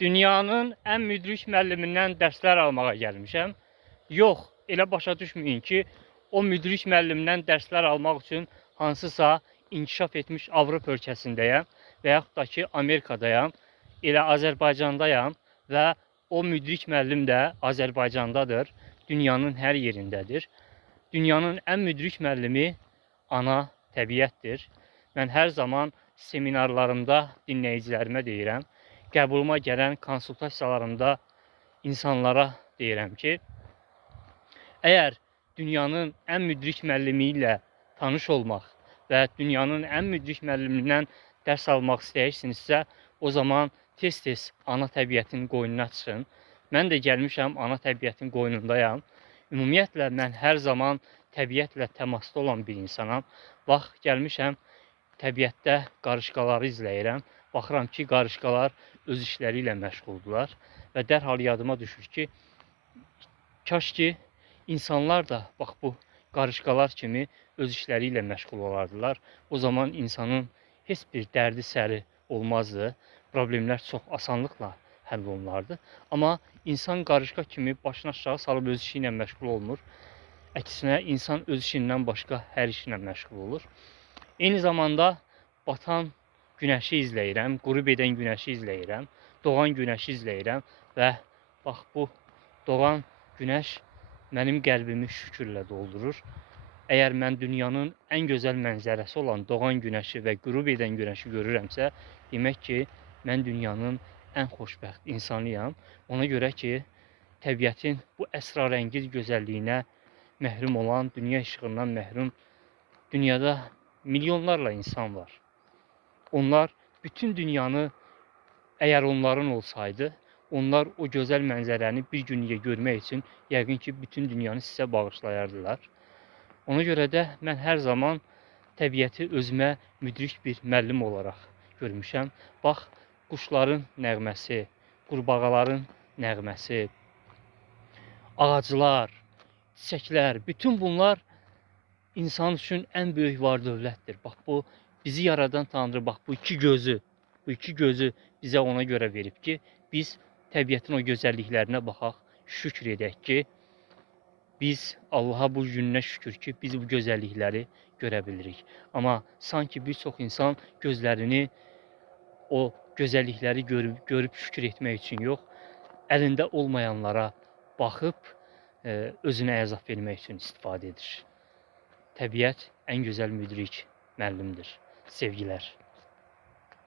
Dünyanın ən müdrik müəllimindən dərslər almağa gəlmişəm. Yox, elə başa düşməyin ki, o müdrik müəllimdən dərslər almaq üçün hansısa inkişaf etmiş Avropa ölkəsindəyəm və yaxud da ki, Amerikadayam, elə Azərbaycandayam və o müdrik müəllim də Azərbaycandadır, dünyanın hər yerindədir. Dünyanın ən müdrik müəllimi ana təbiətdir. Mən hər zaman seminarlarımda dinləyicilərimə deyirəm, qəbuluma gələn konsultasiyalarımda insanlara deyirəm ki, əgər dünyanın ən müdrik müəllimi ilə tanış olmaq və dünyanın ən müdrik müəllimindən dərs almaq istəyirsinizsə, o zaman tez-tez ana təbiətin qoynuna çıxın. Mən də gəlmişəm, ana təbiətin qoynundayam. Ümumiyyətlə, mən hər zaman təbiətlə təmasda olan bir insanam. Bax, gəlmişəm, təbiətdə qarışqaları izləyirəm. Baxıram ki, qarışqalar öz işləri ilə məşğuldurlar və dərhal yadıma düşür ki, kaş ki, insanlar da bax bu qarışqalar kimi öz işləri ilə məşğul olardılar. O zaman insanın heç bir dərdi səri olmazdı. Problemlər çox asanlıqla həll olunardı. Amma insan qarışqa kimi başını aşağı salıb öz işi ilə məşğul olmur. Əksinə, insan öz işindən başqa hər işlə məşğul olur. Eyni zamanda batan günəşi izləyirəm, qürub edən günəşi izləyirəm, doğan günəşi izləyirəm və bax bu doğan günəş mənim qəlbimi şükürlə doldurur. Əgər mən dünyanın ən gözəl mənzərəsi olan doğan günəşi və qürub edən günəşi görürəmsə, demək ki, mən dünyanın ən xoşbəxt insanıyam. Ona görə ki, təbiətin bu əsrarəngiz gözəlliyinə məhrum olan, dünya işığından məhrum dünyada milyonlarla insan var. Onlar bütün dünyanı, əgər onların olsaydı, onlar o gözəl mənzərəni bir günlük görmək üçün yəqin ki, bütün dünyanı sizə bağışlayardılar. Ona görə də mən hər zaman təbiəti özümə müdrik bir müəllim olaraq görmüşəm. Bax, quşların nəğməsi, qurbağaların nəğməsi, ağaclar, çiçəklər, bütün bunlar insan üçün ən böyük var-dövlətdir. Bax, bu bizi yaradan Tanrı, bax bu iki gözü bizə ona görə verib ki, biz təbiətin o gözəlliklərinə baxaq, şükür edək ki, biz Allaha bu gününə şükür ki, biz bu gözəllikləri görə bilirik. Amma sanki bir çox insan gözlərini o gözəllikləri görüb şükür etmək üçün yox, əlində olmayanlara baxıb özünə əzab vermək üçün istifadə edir. Təbiət ən gözəl müdrik müəllimdir. Sevgilər.